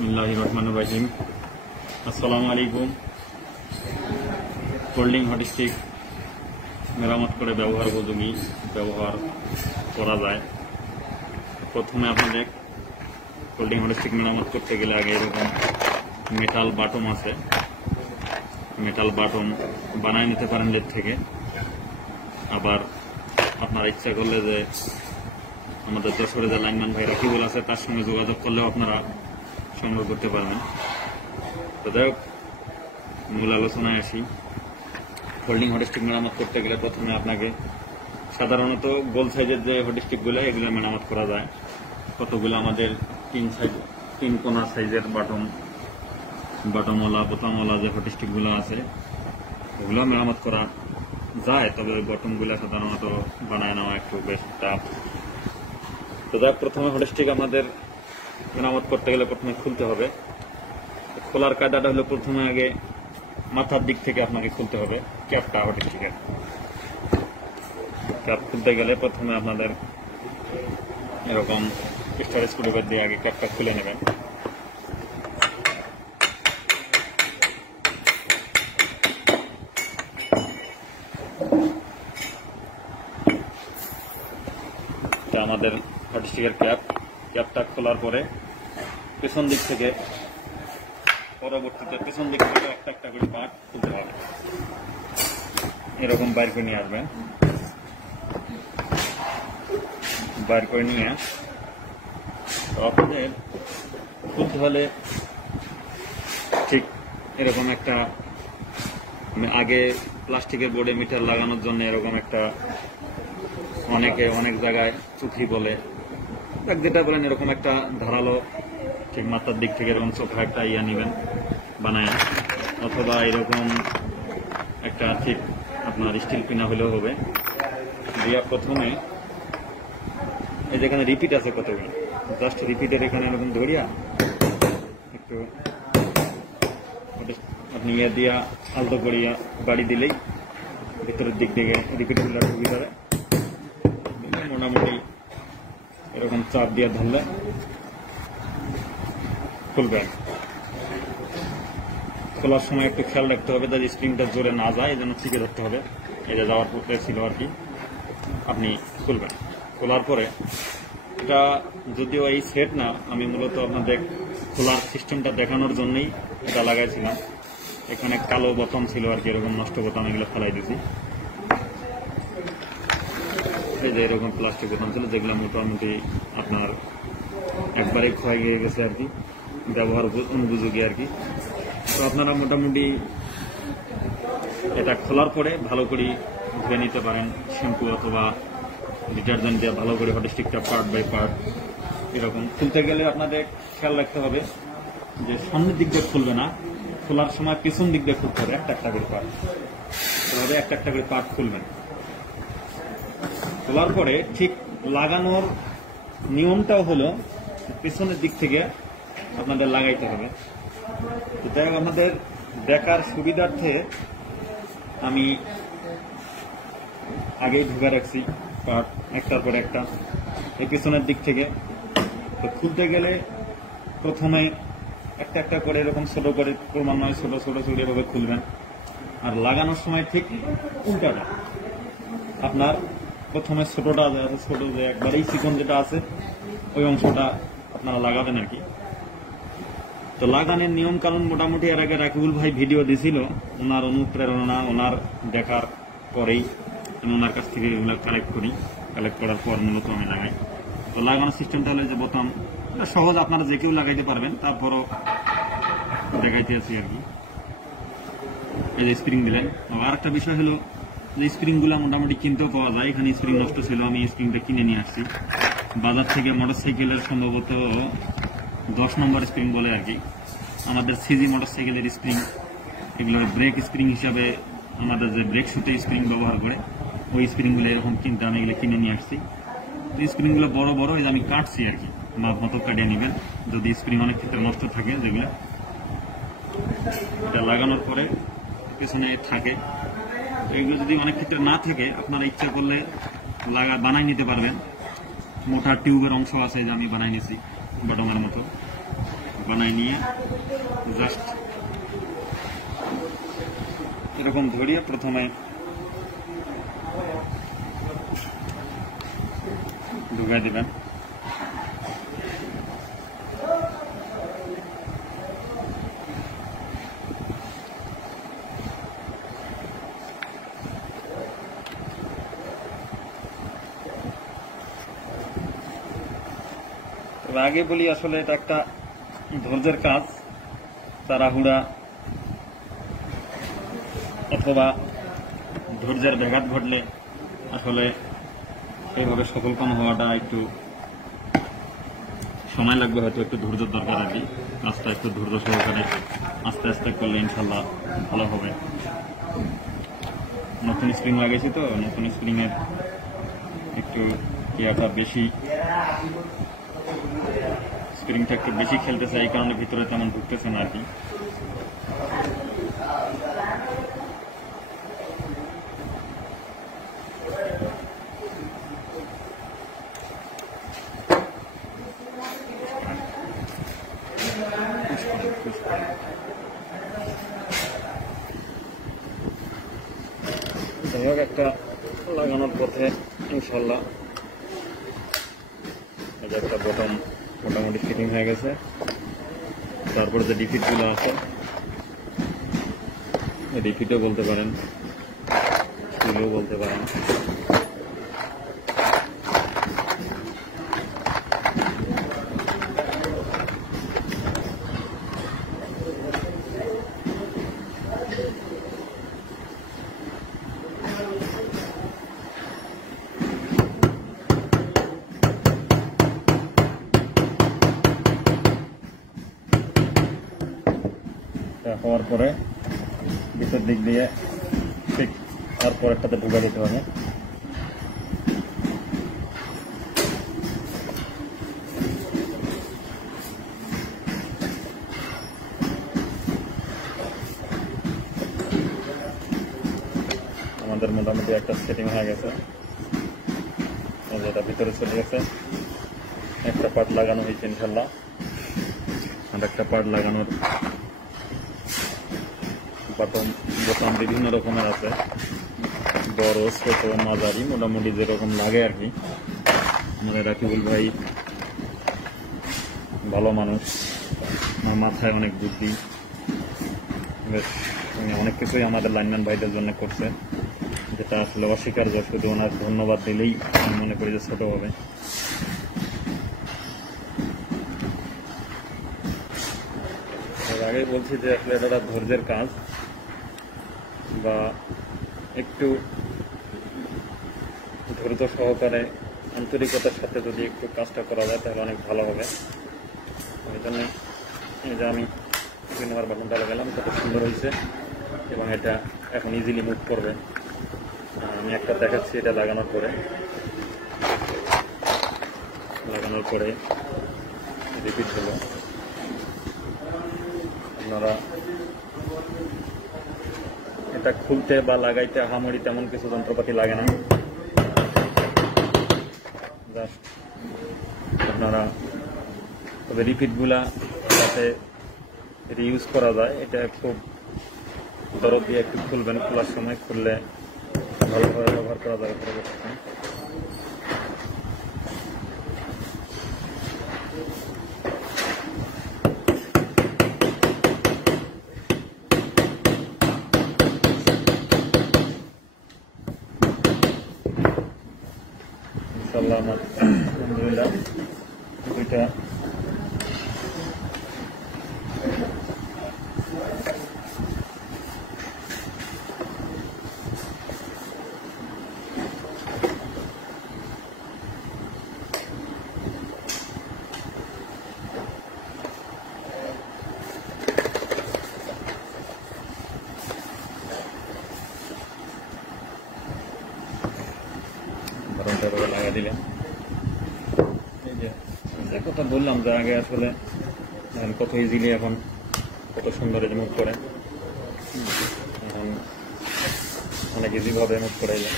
बिस्मिल्लाहिर्रहमानिर्रहीम। अस्सलामु आलैकुम। फोल्डिंग हट स्टिक मेरामत करे व्यवहार उपयोगी व्यवहार करा जाए। प्रथमे आपनादेर फोल्डिंग हट स्टिक मेरामत करते गेले आगे एरकम मेटाल बाटम आछे, मेटाल बाटम बानाय निते पारेन लेद थेके। आबार आपनारा इच्छा करले जे আমাদের যশোরে যে লাইনম্যান ভাই রাকিবুল আছে তার সঙ্গে যোগাযোগ করলেও আপনারা সংগ্রহ করতে পারবেন। তো যাই হোক, মূল আলোচনায় আসি। ফোল্ডিং হট স্টিক মেরামত করতে গেলে প্রথমে আপনাকে সাধারণত গোল সাইজের যে হট স্টিকগুলো এগুলো মেরামত করা যায়। কতগুলো আমাদের তিন কোনা সাইজের বাটমওয়ালা বোতামওয়ালা যে হট স্টিকগুলো আছে ওগুলো মেরামত করা যায়, তবে ওই বটমগুলো সাধারণত বানায় নেওয়া একটু বেশ টাফ। তো যাক, প্রথমে হট স্টিক আমাদের মেরামত করতে গেলে প্রথমে খুলতে হবে। খোলার কায়দাটা হলো প্রথমে আগে মাথার দিক থেকে আপনাকে খুলতে হবে ক্যাপটা। হট স্টিকের ক্যাপ খুলতে গেলে প্রথমে আপনাদের এরকম স্টার স্ক্রুড্রাইভার দিয়ে আগে ক্যাপটা খুলে নেবেন। আমাদের হট স্টিকের ক্যাপটা খোলার পরে পেছন দিক থেকে পরবর্তীতে পেছন দিক থেকে একটা একটা করে পার্ট খুলতে হবে। এরকম বাইর করে নিয়ে আসবেন। বাইর করে নিয়ে আপনাদের খুলতে হলে ঠিক এরকম একটা আগে প্লাস্টিকের বোর্ডে মিটার লাগানোর জন্য এরকম একটা অনেক জায়গায় চুখি বলে যেটা বলেন, এরকম একটা ধারালো ঠিক মাথার দিক থেকে এরকম চোখা একটা ইয়া নিবেন বানায়, অথবা এরকম একটা ঠিক আপনার স্টিল পিনা হলেও হবে। দিয়া প্রথমে এই যেখানে রিপিট আছে কতগুলো, জাস্ট রিপিটের এখানে এরকম ধরিয়া একটু আপনি ইয়ে দিয়া আলতো করিয়া বাড়ি দিলেই ভিতরের দিক থেকে রিপিটের ভিতরে মোটামুটি এরকম চাপ দিয়ে ধরলে খুলবেন। খোলার সময় একটু খেয়াল রাখতে হবে যাতে স্প্রিংটা জোরে না যায়, এই জন্য ঠিকে ধরতে হবে। এই যে যাওয়ার পথে ছিল আর কি, আপনি খুলবেন। খোলার পরে এটা যদিও এই সেট না, আমি মূলত আপনাদের খোলার সিস্টেমটা দেখানোর জন্যই এটা লাগাইছিলাম। এখানে কালো বোতাম ছিল আর কি, এরকম নষ্ট বোতাম, এগুলো ফেলাই দিয়েছি। এই যে এরকম প্লাস্টিক বোতাম ছিল যেগুলো মোটামুটি আপনার একবারে ক্ষয় গিয়ে গেছে আর কি, ব্যবহার অনুপযোগী আর কি। তো আপনারা মোটামুটি এটা খোলার পরে ভালো করে ধুয়ে নিতে পারেন শ্যাম্পু অথবা ডিটারজেন্ট দিয়ে ভালো করে হট স্টিকটা পার্ট বাই পার্ট। এরকম খুলতে গেলে আপনাদের খেয়াল রাখতে হবে যে সামনের দিক দিয়ে খুলবে না, খোলার সময় পিছন দিক দিয়ে খুলতে হবে। একটা করে পার্ট এভাবে একটা করে পার্ট খুলবেন। খোলার পরে ঠিক লাগানোর নিয়মটাও হলো পিছনের দিক থেকে আপনাদের লাগাইতে হবে। যাই হোক, আমাদের দেখার সুবিধার্থে আমি আগেই ঢুকে রাখছি পার্ট একটার পর একটা এই পিছনের দিক থেকে। তো খুলতে গেলে প্রথমে একটা করে এরকম ছোট করে ক্রমান্বয়ে ছোট এভাবে খুলবেন। আর লাগানোর সময় ঠিক উল্টাটা, আপনার প্রথমে ছোটটা ছোট যে একবারেই চিকন যেটা আছে ওই অংশটা আপনারা লাগাবেন আর কি। তো লাগানোর নিয়ম কানুন মোটামুটি এর আগে রাকিবুল ভাই ভিডিও দিছিল, ওনার অনুপ্রেরণা ওনার দেখার পরেই আমি ওনার কাছ থেকে এগুলো কালেক্ট করার পর মূলত আমি লাগাই। তো লাগানোর সিস্টেমটা হলে যে বোতাম সহজ, আপনারা যে কেউ লাগাইতে পারবেন, তারপরও দেখাইতে আছি আর কি। এই যে স্প্রিং দিলেন। আর একটা বিষয় হলো যে স্প্রিংগুলো মোটামুটি কিনতেও পাওয়া যায়। এখানে স্প্রিং নষ্ট ছিল, আমি স্প্রিংটা কিনে নিয়ে আসছি বাজার থেকে। মোটরসাইকেলের সম্ভবত 10 নম্বর স্প্রিং বলে আর কি, আমাদের সিজি মোটরসাইকেলের স্প্রিং। এগুলো ব্রেক স্প্রিং হিসাবে আমাদের যে ব্রেক শুটে স্প্রিং ব্যবহার করে ওই স্প্রিংগুলো এরকম কিনতে আমি এগুলো কিনে নিয়ে আসছি। স্প্রিংগুলো বড় এই যে আমি কাটছি আর কি, মাপ মতো কাটিয়ে নেবেন যদি স্প্রিং অনেক ক্ষেত্রে নষ্ট থাকে যেগুলো। এটা লাগানোর পরে পেছনে থাকে, এগুলো যদি অনেক ক্ষেত্রে না থাকে আপনারা ইচ্ছা করলে বানাই নিতে পারবেন। মোটা টিউবের অংশ আছে যে আমি বানাই নিছি বটমের মতো, বানায় নিয়ে জাস্ট এরকম ধরিয়ে প্রথমে ঢুকাই দিবেন। আগে বলি আসলে এটা একটা ধৈর্যের কাজ। তাড়াহুড়া অথবা ধৈর্যের ব্যাঘাত ঘটলে আসলে এইভাবে সফলকাম হওয়াটা একটু সময় লাগবে, হয়তো একটু ধৈর্যের দরকার আর কি। কাজটা একটু ধৈর্য সহকারে আস্তে আস্তে করলে ইনশাল্লাহ ভালো হবে। নতুন স্প্রিং লাগিয়েছি তো, নতুন স্প্রিং এর একটু ইয়াটা বেশি, স্প্রিংটা একটু বেশি খেলতেছে, এই কারণে ভিতরে তেমন ঢুকতেছে না আর কি। যাই হোক, একটা লাগানোর পথে ইনশাল্লাহ এই যে একটা বটম মোটামুটি ফিটিং হয়ে গেছে। তারপরে যে ডিফিটগুলো আছে, ডিফিটও বলতে পারেন, স্কুলও বলতে পারেন। হওয়ার পরে ভিতর দিক দিয়ে ঠিক তারপর একটাতে ঢুকা দিতে হবে। আমাদের মোটামুটি একটা সেটিং হয়ে গেছে, যেটা ভিতরে চলে গেছে। একটা পার্ট লাগানো হয়েছে ইনশাল্লাহ, আর একটা পার্ট লাগানোর বোতাম বিভিন্ন রকমের আছে, বড় ছোট মাঝারি, মোটামুটি যেরকম লাগে আর কি। আমাদের রাকিবুল ভাই ভালো মানুষ, আমার মাথায় অনেক বুদ্ধি, বেশ অনেক কিছুই আমাদের লাইনম্যান ভাইদের জন্য করছে, যেটা আসলে অস্বীকার্য। শুধু ওনার ধন্যবাদ দিলেই আমি মনে করি যে ছোট হবে। আগে বলছি যে আসলে এটা ধৈর্যের কাজ, বা একটু ধৈর্য সহকারে আন্তরিকতার সাথে যদি একটু কাজটা করা যায় তাহলে অনেক ভালো হবে। এই জন্য এই যে আমি বিভিন্নবার বাটনটা লাগালাম, কত সুন্দর হয়েছে, এবং এটা এখন ইজিলি মুভ করবে। আমি একটা দেখাচ্ছি এটা লাগানোর পরে রিপিট হলো। আপনারা এটা খুলতে বা লাগাইতে আহামরি তেমন কিছু যন্ত্রপাতি লাগে না, জাস্ট আপনারা তবে রিপিটগুলা যাতে রিউজ করা যায়, এটা খুব দরদ দিয়ে একটু খুলবেন। খোলার সময় খুললে ভালোভাবে ব্যবহার করা যাবে পরবর্তীতে। ইনশাআল্লাহ আমার আলহামদুলিল্লাহ দুইটা লাগা দিলাম। এই যে কথা বললাম যে আগে আসলে কত ইজিলি, এখন কত সুন্দর মুভ করে, এখন অনেক ইজি ভাবে মুভ করে যায়।